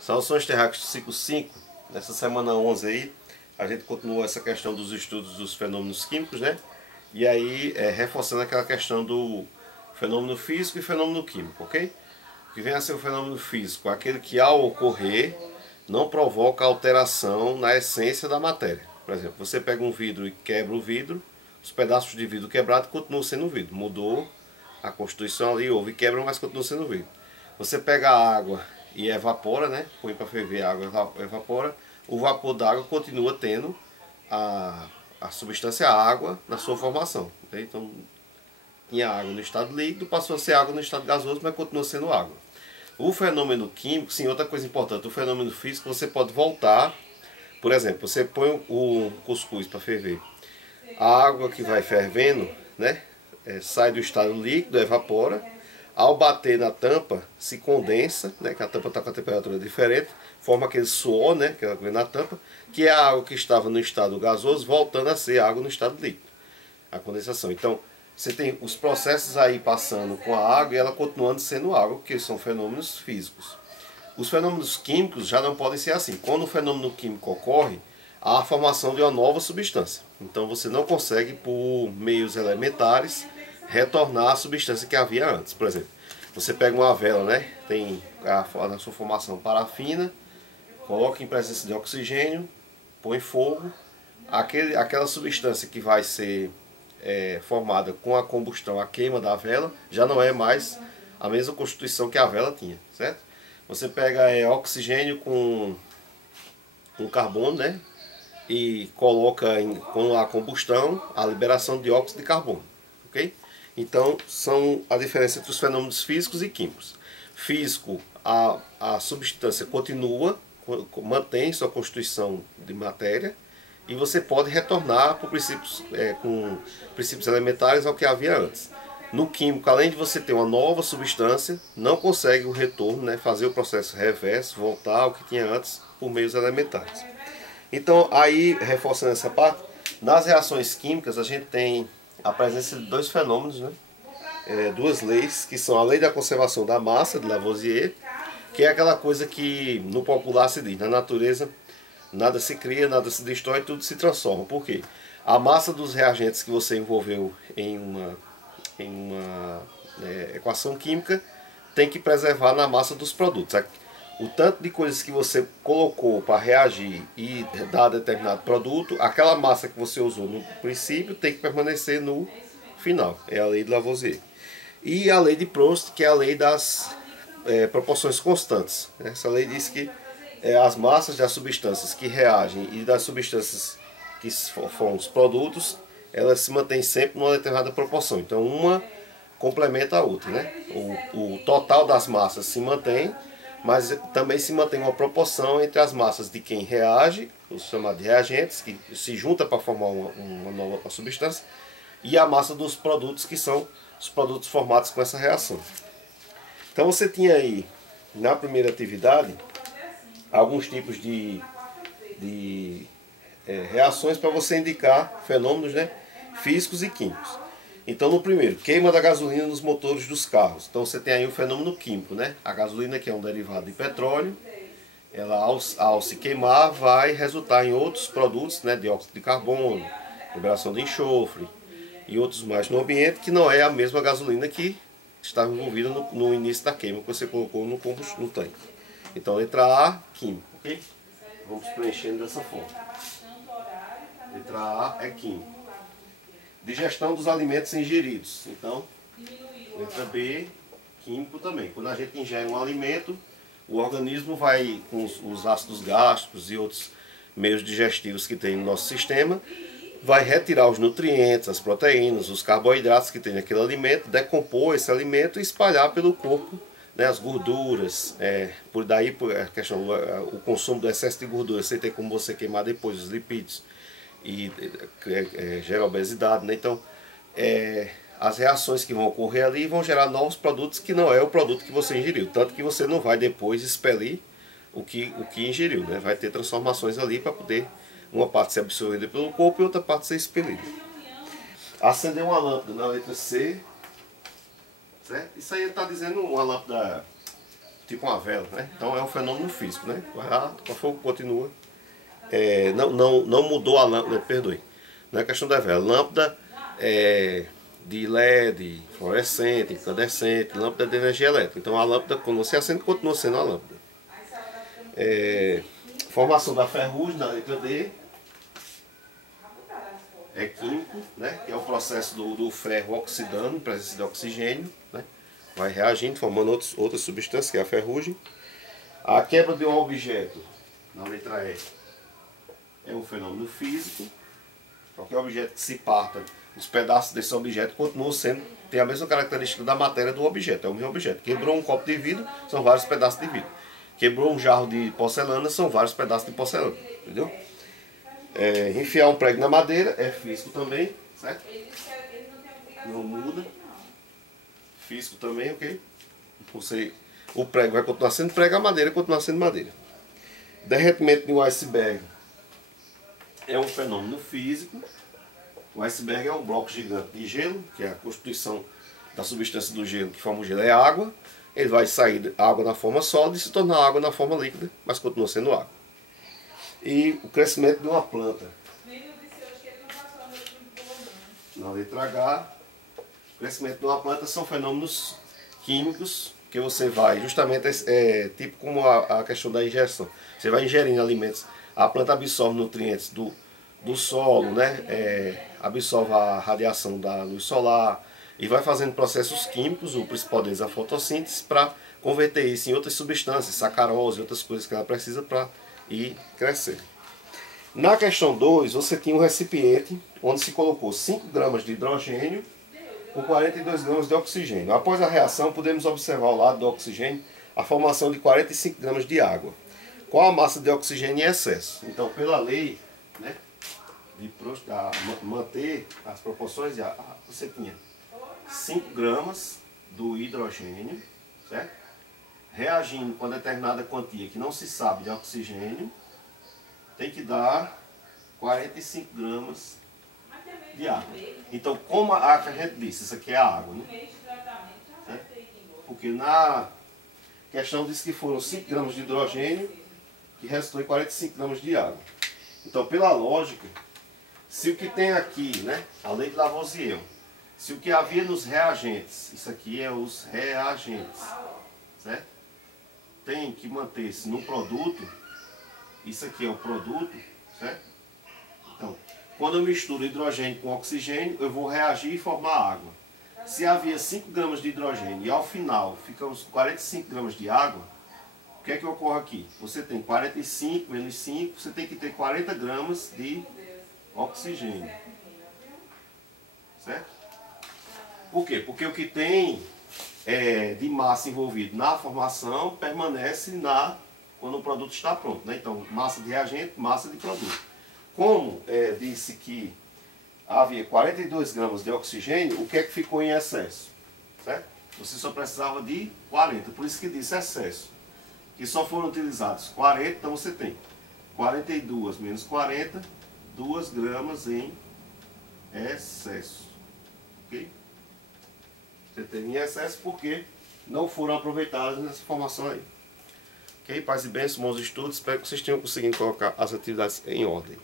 Saudações terráqueos do ciclo 5. Nessa semana 11 aí, a gente continuou essa questão dos estudos dos fenômenos químicos, né? E aí, reforçando aquela questão do fenômeno físico e fenômeno químico, ok? O que vem a ser o fenômeno físico? Aquele que ao ocorrer não provoca alteração na essência da matéria. Por exemplo, você pega um vidro e quebra o vidro, os pedaços de vidro quebrado continuam sendo vidro. Mudou a constituição ali, houve quebra, mas continua sendo vidro. Você pega a água e evapora, né? Põe para ferver, a água evapora. O vapor d'água continua tendo a substância água na sua formação. Okay? Então, tinha água no estado líquido, passou a ser água no estado gasoso, mas continua sendo água. O fenômeno químico, sim, outra coisa importante, o fenômeno físico, você pode voltar. Por exemplo, você põe o cuscuz para ferver. A água que vai fervendo, né, sai do estado líquido, evapora. Ao bater na tampa, se condensa, né, que a tampa está com a temperatura diferente, forma aquele suor, né, que ela vem na tampa, que é a água que estava no estado gasoso, voltando a ser água no estado líquido. A condensação. Então, você tem os processos aí passando com a água e ela continuando sendo água, que são fenômenos físicos. Os fenômenos químicos já não podem ser assim. Quando o fenômeno químico ocorre, há a formação de uma nova substância. Então você não consegue, por meios elementares, retornar a substância que havia antes. Por exemplo, você pega uma vela, né? Tem na sua formação parafina, coloca em presença de oxigênio, põe fogo, aquela substância que vai ser formada com a combustão, a queima da vela, já não é mais a mesma constituição que a vela tinha, certo? Você pega oxigênio com carbono, né? E coloca com a combustão a liberação de dióxido de carbono, ok? Então, são a diferença entre os fenômenos físicos e químicos. Físico, a substância continua, mantém sua constituição de matéria, e você pode retornar por princípios, com princípios elementares ao que havia antes. No químico, além de você ter uma nova substância, não consegue o retorno, né, fazer o processo reverso, voltar ao que tinha antes por meios elementares. Então, aí, reforçando essa parte, nas reações químicas a gente tem a presença de dois fenômenos, né? Duas leis, que são a lei da conservação da massa, de Lavoisier, que é aquela coisa que no popular se diz, na natureza nada se cria, nada se destrói, tudo se transforma. Por quê? A massa dos reagentes que você envolveu em uma equação química tem que preservar na massa dos produtos. O tanto de coisas que você colocou para reagir e dar determinado produto, aquela massa que você usou no princípio tem que permanecer no final. É a lei de Lavoisier. E a lei de Proust, que é a lei das proporções constantes. Essa lei diz que as massas das substâncias que reagem e das substâncias que formam os produtos, elas se mantêm sempre numa determinada proporção. Então uma complementa a outra, né? O total das massas se mantém, mas também se mantém uma proporção entre as massas de quem reage, os chamados reagentes, que se junta para formar uma nova substância, e a massa dos produtos, que são os produtos formados com essa reação. Então você tinha aí, na primeira atividade, alguns tipos de reações para você indicar fenômenos, né, físicos e químicos. Então, no primeiro, queima da gasolina nos motores dos carros. Então você tem aí um fenômeno químico, né? A gasolina, que é um derivado de petróleo, ela ao se queimar vai resultar em outros produtos, né? Dióxido de carbono, liberação de enxofre e outros mais no ambiente, que não é a mesma gasolina que estava envolvida no início da queima que você colocou no tanque. Então, letra A, químico, ok? Vamos preenchendo dessa forma. Letra A é químico. Digestão dos alimentos ingeridos. Então, letra B, químico também. Quando a gente ingere um alimento, o organismo vai, com os ácidos gástricos e outros meios digestivos que tem no nosso sistema, vai retirar os nutrientes, as proteínas, os carboidratos que tem naquele alimento, decompor esse alimento e espalhar pelo corpo, né, as gorduras. Por daí a questão, o consumo do excesso de gordura, sem ter como você queimar depois os lipídios, e gera obesidade, né? Então as reações que vão ocorrer ali vão gerar novos produtos que não é o produto que você ingeriu, tanto que você não vai depois expelir o que ingeriu, né? Vai ter transformações ali para poder uma parte ser absorvida pelo corpo e outra parte ser expelida. Acender uma lâmpada, na letra C, certo? Isso aí está dizendo uma lâmpada tipo uma vela, né? Então é um fenômeno físico, né? Vai lá, o fogo continua. Não mudou a lâmpada, perdoe. Não é questão da vela. Lâmpada de LED, fluorescente, incandescente, lâmpada de energia elétrica. Então a lâmpada, quando você acende, continua sendo a lâmpada. Formação da ferrugem na letra D. É químico, né? Que é o processo do ferro oxidando, em presença de oxigênio, né? Vai reagindo, formando outras substâncias, que é a ferrugem. A quebra de um objeto, na letra E, é um fenômeno físico. Qualquer objeto que se parta, os pedaços desse objeto continuam sendo, tem a mesma característica da matéria do objeto, é o mesmo objeto. Quebrou um copo de vidro, são vários pedaços de vidro. Quebrou um jarro de porcelana, são vários pedaços de porcelana, entendeu? Enfiar um prego na madeira é físico também, certo? Não muda. Físico também, ok? O prego vai continuar sendo prego, a madeira continua sendo madeira. Derretimento de um iceberg é um fenômeno físico. O iceberg é um bloco gigante de gelo, que é a constituição da substância do gelo que forma o gelo, é água. Ele vai sair água na forma sólida e se tornar água na forma líquida, mas continua sendo água. E o crescimento de uma planta. Na letra H, o crescimento de uma planta são fenômenos químicos que você vai, justamente, tipo como a questão da ingestão. Você vai ingerindo alimentos, a planta absorve nutrientes do solo, né? Absorve a radiação da luz solar e vai fazendo processos químicos, o principal deles é a fotossíntese, para converter isso em outras substâncias, sacarose e outras coisas que ela precisa para ir crescer. Na questão 2, você tinha um recipiente onde se colocou 5 gramas de hidrogênio com 42 gramas de oxigênio. Após a reação, podemos observar ao lado do oxigênio a formação de 45 gramas de água. Qual a massa de oxigênio em excesso? Então, pela lei, né, de manter as proporções, você tinha 5 gramas do hidrogênio, certo? Reagindo com determinada quantia que não se sabe de oxigênio, tem que dar 45 gramas de água. Então, como a gente disse, isso aqui é a água, né? Porque na questão diz que foram 5 gramas de hidrogênio que restou em 45 gramas de água. Então, pela lógica, se o que tem aqui, né, a lei de Lavoisier, se o que havia nos reagentes, isso aqui é os reagentes, certo? Tem que manter-se no produto, isso aqui é o produto, certo? Então, quando eu misturo hidrogênio com oxigênio, eu vou reagir e formar água. Se havia 5 gramas de hidrogênio e ao final ficam os 45 gramas de água, o que é que ocorre aqui? Você tem 45 menos 5, você tem que ter 40 gramas de oxigênio. Certo? Por quê? Porque o que tem de massa envolvido na formação permanece quando o produto está pronto, né? Então, massa de reagente, massa de produto. Como disse que havia 42 gramas de oxigênio, o que é que ficou em excesso? Certo? Você só precisava de 40, por isso que disse excesso. Que só foram utilizados 40, então você tem 42 menos 40, 2 gramas em excesso. Ok? Você teve em excesso porque não foram aproveitadas nessa formação aí. Ok? Paz e bênçãos, bons estudos. Espero que vocês tenham conseguido colocar as atividades em ordem.